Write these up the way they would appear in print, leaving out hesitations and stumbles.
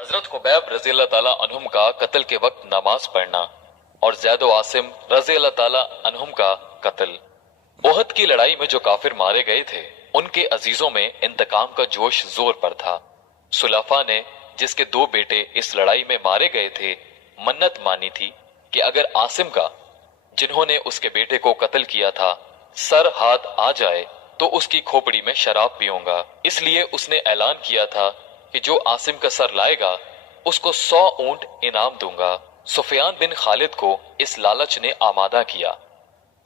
हजरत Khubaib रजी अल्लाह ताला अन्हुम का कत्ल के वक्त नमाज पढ़ना और ज़ैद व आसिम रजी अल्लाह ताला अन्हुम का कत्ल। ओहद की लड़ाई में जो काफिर मारे गए थे उनके अजीजों में इंतकाम का जोश जोर पर था। सुलाफा ने जिसके दो बेटे इस लड़ाई में मारे गए थे मन्नत मानी थी कि अगर आसिम का, जिन्होंने उसके बेटे को कत्ल किया था, सर हाथ आ जाए तो उसकी खोपड़ी में शराब पीऊंगा। इसलिए उसने ऐलान किया था कि जो आसिम का सर लाएगा उसको 100 ऊंट इनाम दूंगा। सुफियान बिन खालिद को इस लालच ने आमादा किया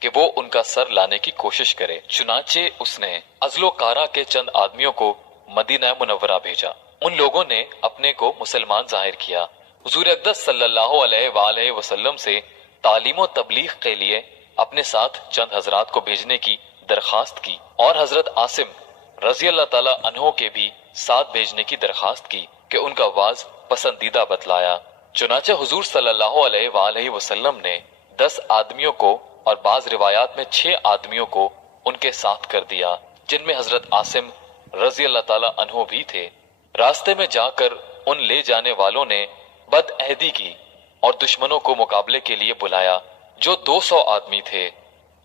कि वो उनका सर लाने की कोशिश करे। चुनाचे उसने अजलो कारा के चंद आदमियों को मदीना मुनव्वरा भेजा। उन लोगों ने अपने को मुसलमान जाहिर किया। हुजूर अक़दस सल्लल्लाहु अलैहि वसल्लम से तालीम और तबलीग के लिए अपने साथ चंद हजरात को भेजने की दरखास्त की और हजरत आसिम रजी अल्लाह ताला अन्हो के भी साथ भेजने की दरखास्त की कि उनका वाज पसंदीदा बतलाया। चुनाचे हुजूर सल्लल्लाहु अलैहि वसल्लम ने 10 आदमियों को और बाज रिवायात में 6 आदमियों को उनके साथ कर दिया, जिनमें हजरत आसिम रजी अल्लाह ताला अन्हो भी थे। रास्ते में जाकर उन ले जाने वालों ने बदअहदी की और दुश्मनों को मुकाबले के लिए बुलाया, जो 200 आदमी थे।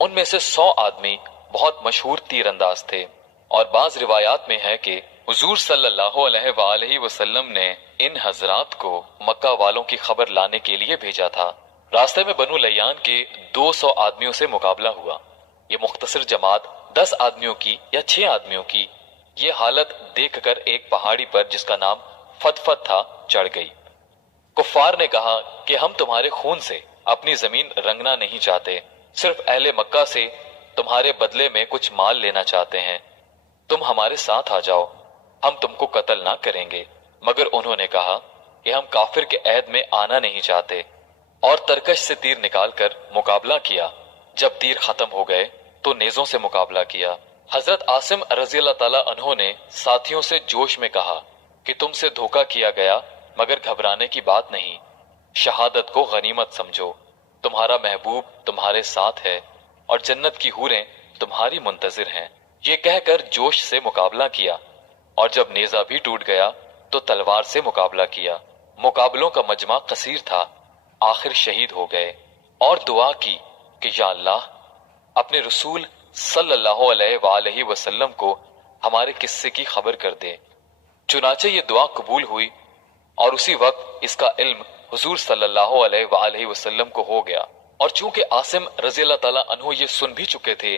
उनमें से 100 आदमी बहुत मशहूर तीरंदाज थे और बाज रिवायात में है कि हुजूर सल्लल्लाहु अलैहि वसल्लम ने इन हजरात को मक्का वालों की खबर लाने के लिए भेजा था। रास्ते में बनु लयान के 200 आदमियों से मुकाबला हुआ। ये मुख्तसर जमात 10 आदमियों की या 6 आदमियों की ये हालत देखकर एक पहाड़ी पर जिसका नाम फतफत था चढ़ गई। कुफ्फार ने कहा कि हम तुम्हारे खून से अपनी जमीन रंगना नहीं चाहते, सिर्फ अहले मक्का से तुम्हारे बदले में कुछ माल लेना चाहते हैं। तुम हमारे साथ आ जाओ, हम तुमको कत्ल ना करेंगे। मगर उन्होंने कहा कि हम काफिर के ऐद में आना नहीं चाहते और तरकश से तीर निकालकर मुकाबला किया। जब तीर खत्म हो गए तो नेजों से मुकाबला किया। हजरत आसिम रजी अल्लाह ताला अन्हो ने साथियों से जोश में कहा कि तुमसे धोखा किया गया, मगर घबराने की बात नहीं, शहादत को गनीमत समझो। तुम्हारा महबूब तुम्हारे साथ है और जन्नत की हूरें तुम्हारी मुंतजिर हैं। ये कहकर जोश से मुकाबला किया और जब नेजा भी टूट गया तो तलवार से मुकाबला किया। मुकाबलों का मजमा कसीर था, आखिर शहीद हो गए और दुआ की कि या अल्लाह अपने रसूल सल्लल्लाहु अलैहि वसल्लम को हमारे किस्से की खबर कर दे। चुनाचे ये दुआ कबूल हुई और उसी वक्त इसका इल्म हुजूर सल्लल्लाहु अलैहि वसल्लम को हो गया। और चूंकि आसिम रजी अल्लाह ताला अन्हु ये सुन भी चुके थे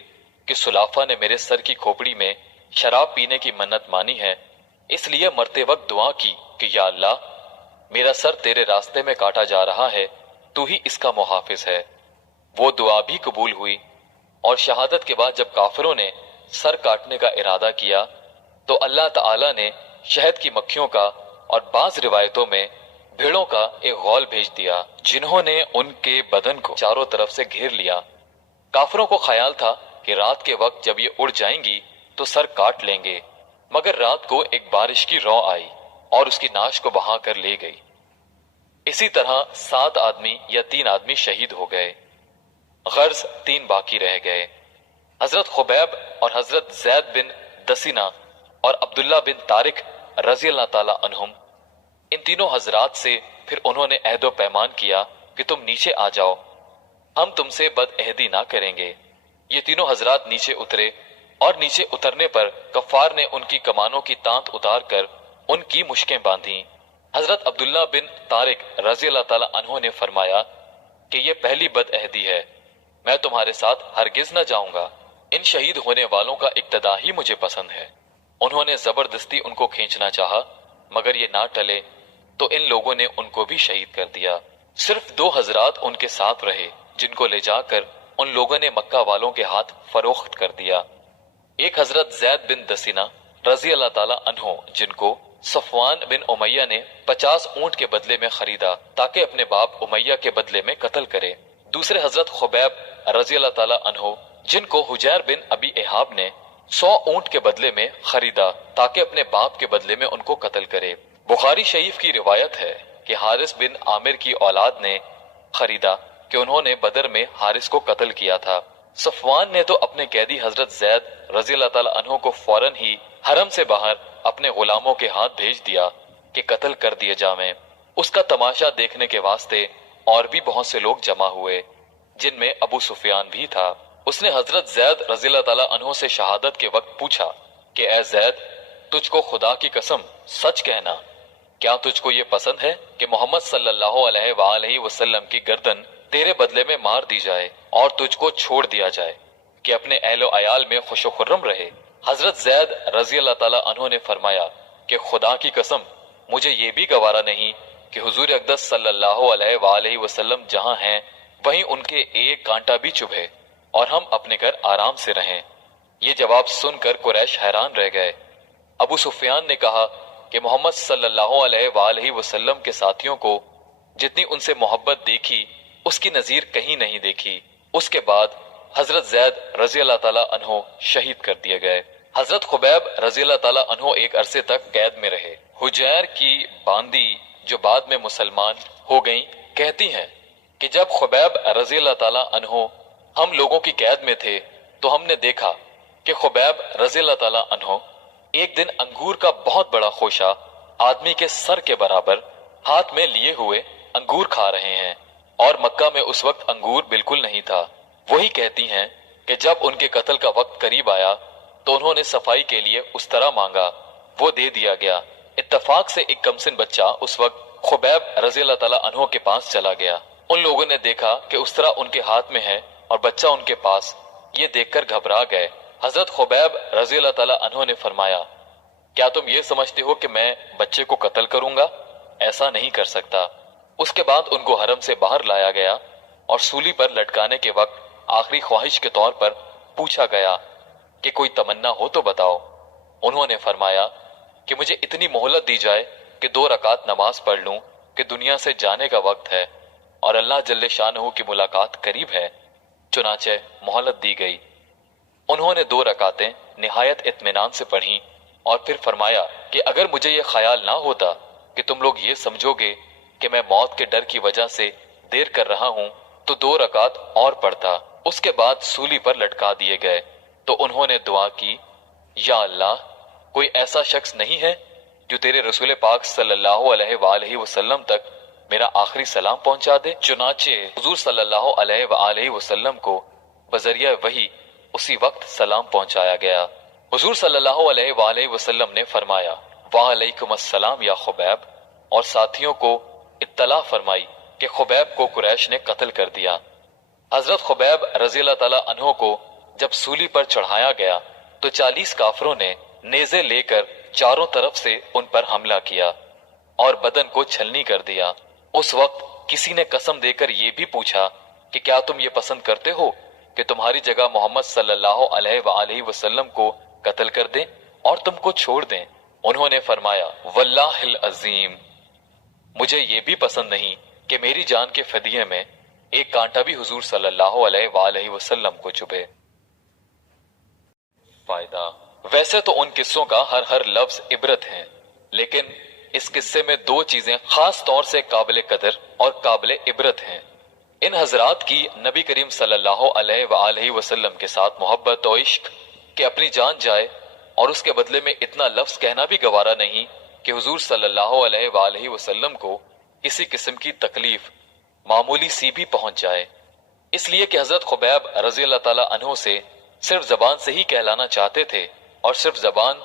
कि सुलाफा ने मेरे सर की खोपड़ी में शराब पीने की मन्नत मानी है, इसलिए मरते वक्त दुआ की कि या अल्लाह मेरा सर तेरे रास्ते में काटा जा रहा है, तू ही इसका मुहाफिज है। वो दुआ भी कबूल हुई और शहादत के बाद जब काफिरों ने सर काटने का इरादा किया तो अल्लाह ताला ने शहद की मक्खियों का और बाज रिवायतों में भेड़ों का एक गौल भेज दिया, जिन्होंने उनके बदन को चारों तरफ से घेर लिया। काफिरों को ख्याल था कि रात के वक्त जब ये उड़ जाएंगी तो सर काट लेंगे, मगर रात को एक बारिश की रौ आई और उसकी नाश को बहा कर ले गई। इसी तरह 7 आदमी या 3 आदमी शहीद हो गए, गर्ज 3 बाकी रह गए। हजरत खुबैब और हजरत जैद बिन दसीना और अब्दुल्ला बिन तारिक रजी अल्लाह ताला अन्हुम, इन तीनों हजरात से फिर उन्होंने अहदो पैमान किया कि तुम नीचे आ जाओ, हम तुमसे बदअहदी ना करेंगे। ये तीनों हजरात नीचे उतरे और नीचे उतरने पर कफ्फार ने उनकी कमानों की तांत उतार कर उनकी मुश्कें बांधी। हजरत अब्दुल्ला बिन तारिक रजी अल्लाह ताला अन्हो ने फरमाया कि ये पहली बदअहदी है, मैं तुम्हारे साथ हरगिज न जाऊंगा। इन शहीद होने वालों का इक्तदा ही मुझे पसंद है। उन्होंने जबरदस्ती उनको खींचना चाहा, मगर ये ना टले तो इन लोगों ने उनको भी शहीद कर दिया। सिर्फ 2 हजरात उनके साथ रहे, जिनको ले जाकर उन लोगों ने मक्का वालों के हाथ फरोख्त कर दिया। एक हजरत जैद बिन दसीना रजी अल्लाह ताला अन्हो, जिनको सफवान बिन उमैया ने 50 ऊंट के बदले में खरीदा ताकि अपने बाप उमैया के बदले में कत्ल करे। दूसरे हजरत खुबैब रजी अल्लाह ताला अन्हो, जिनको हुजैर बिन अबी इहाब ने 100 ऊंट के बदले में खरीदा ताकि अपने बाप के बदले में उनको कत्ल करे। बुखारी शरीफ की रिवायत है कि हारिस बिन आमिर की औलाद ने खरीदा कि उन्होंने बदर में हारिस को कत्ल किया था। सफवान ने तो अपने कैदी हजरत जैद रजी अल्लाह ताला अन्हो को फौरन ही हरम से बाहर अपने गुलामों के हाथ भेज दिया कि कत्ल कर दिए जावें। उसका तमाशा देखने के वास्ते और भी बहुत से लोग जमा हुए, जिनमें अबू सुफियान भी था। उसने हजरत जैद रज़ियल्लाहु ताला अन्हु से शहादत के वक्त पूछा कि ए जैद, तुझको खुदा की कसम सच कहना, क्या तुझको ये पसंद है कि मोहम्मद सल्लल्लाहु अलैहि वसल्लम की गर्दन तेरे बदले में मार दी जाए और तुझको छोड़ दिया जाए कि अपने अहलो अयाल में खुशो खुर्रम रहे? हजरत जैद रज़ियल्लाहु ताला अन्हु ने फरमाया कि खुदा की कसम, मुझे ये भी गवारा नहीं कि हुजूर अक़दस सल्लल्लाहु अलैहि वसल्लम जहां हैं वहीं उनके एक कांटा भी चुभे और हम अपने घर आराम से रहें। ये जवाब सुनकर कुरैश हैरान रह गए। अबू सुफियान ने कहा कि मोहम्मद सल्लल्लाहु अलैहि वसल्लम के साथियों को जितनी उनसे मोहब्बत देखी उसकी नजीर कहीं नहीं देखी। उसके बाद हजरत जैद रज़ियल्लाहु ताला अन्हु शहीद कर दिए गए। हजरत खुबैब रज़ियल्लाहु ताला अन्हु एक अरसे तक कैद में रहे। हुजैर की बांदी, जो बाद में मुसलमान हो गईं, कहती हैं कि जब खुबैब रज़ियल्लाहु ताला अन्हु हम लोगों की कैद में थे तो हमने देखा कि खुबैब रज़ियल्लाहु ताला अन्हु एक दिन अंगूर का बहुत बड़ा खोशा आदमी के सर के बराबर हाथ में लिए हुए अंगूर खा रहे हैं, और मक्का में उस वक्त अंगूर बिल्कुल नहीं था। वही कहती हैं कि जब उनके कत्ल का वक्त करीब आया तो उन्होंने सफाई के लिए उस तरह मांगा, वो दे दिया गया। इत्तफाक से एक कमसिन बच्चा उस वक्त खुबैब रज़ियल्लाहु ताला अन्हु के पास चला गया। उन लोगों ने देखा कि उस तरह उनके हाथ में है और बच्चा उनके पास। ये देखकर घबरा गए। हजरत खुबैब रज़ियल्लाहु ताला अन्हु ने फरमाया, क्या तुम ये समझते हो कि मैं बच्चे को कत्ल करूंगा? ऐसा नहीं कर सकता। उसके बाद उनको हरम से बाहर लाया गया और सूली पर लटकाने के वक्त आखिरी ख्वाहिश के तौर पर पूछा गया कि कोई तमन्ना हो तो बताओ। उन्होंने फरमाया कि मुझे इतनी मोहलत दी जाए कि 2 रकात नमाज पढ़ लूं कि दुनिया से जाने का वक्त है और अल्लाह जल्ले शानहू की मुलाकात करीब है। चुनाचे मोहलत दी गई। उन्होंने 2 रकातें निहायत इत्मीनान से पढ़ी और फिर फरमाया कि अगर मुझे यह ख्याल ना होता कि तुम लोग ये समझोगे कि मैं मौत के डर की वजह से देर कर रहा हूं तो 2 रकात और पढ़ता। उसके बाद सूली पर लटका दिए गए तो उन्होंने दुआ की, या अल्लाह, कोई ऐसा शख्स नहीं है जो तेरे रसूल पाक सल्लल्लाहु अलैहि वसल्लम तक मेरा आखिरी सलाम पहुंचा दे। चुनाचे हुजूर सल्लल्लाहु अलैहि वसल्लम को बजरिया वही उसी वक्त सलाम पहुंचाया गया। हुजूर सल्लल्लाहु अलैहि वसल्लम ने फरमाया, वालेकुम अस्सलाम या खुबैब, और साथियों को इत्तला फरमाई कि खुबैब को कुरैश ने कत्ल कर दिया। हजरत खुबैब रज़ियल्लाहु ताला अन्हु को जब सूली पर चढ़ाया गया तो 40 काफरों ने नेज़े लेकर चारों तरफ से उन पर हमला किया और बदन को छलनी कर दिया। उस वक्त किसी ने कसम देकर यह भी पूछा कि क्या तुम ये पसंद करते हो कि तुम्हारी जगह मोहम्मद सल्लल्लाहु अलैहि वसल्लम को कत्ल कर दें और तुमको छोड़ दें? उन्होंने फरमाया, वल्लाहिल अजीम, मुझे ये भी पसंद नहीं कि मेरी जान के फदिये में एक कांटा भी हुजूर सल्लल्लाहु अलैहि वसल्लम को चुभे। फायदा, वैसे तो उन किस्सों का हर लफ्ज इबरत है, लेकिन इस किस्से में 2 चीजें खास तौर से काबिल कदर और काबिल इबरत हैं। इन हजरात की नबी करीम सल्लल्लाहु अलैहि वसल्लम के साथ मोहब्बत और इश्क कि अपनी जान जाए और उसके बदले में इतना लफ्ज कहना भी गवारा नहीं कि हुजूर सल्लल्लाहु अलैहि वसल्लम को किसी किस्म की तकलीफ मामूली सी भी पहुंच जाए। इसलिए कि हजरत खुबैब रज़ियल्लाहु ताला अन्हु से सिर्फ जबान से ही कहलाना चाहते थे और सिर्फ जबान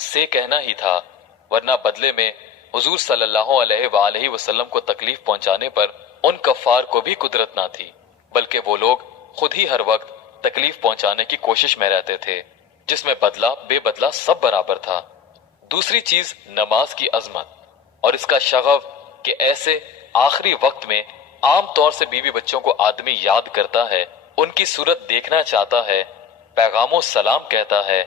से कहना ही था, वरना बदले में हुजूर सल्लल्लाहु अलैहि वसल्लम को तकलीफ पहुंचाने पर उन कफ्फार को भी कुदरत ना थी, बल्कि वो लोग खुद ही हर वक्त तकलीफ पहुंचाने की कोशिश में रहते थे, जिसमें बदला बेबदला सब बराबर था। दूसरी चीज नमाज की अजमत और इसका शगफ कि ऐसे आखिरी वक्त में आम तौर से बीवी बच्चों को आदमी याद करता है, उनकी सूरत देखना चाहता है, पैगामो सलाम कहता है,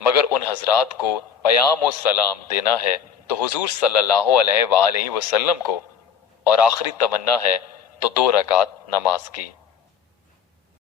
मगर उन हजरात को पयामो सलाम देना है तो हुजूर सल्लल्लाहु अलैहि वसल्लम को, और आखिरी तमन्ना है तो 2 रकात नमाज की।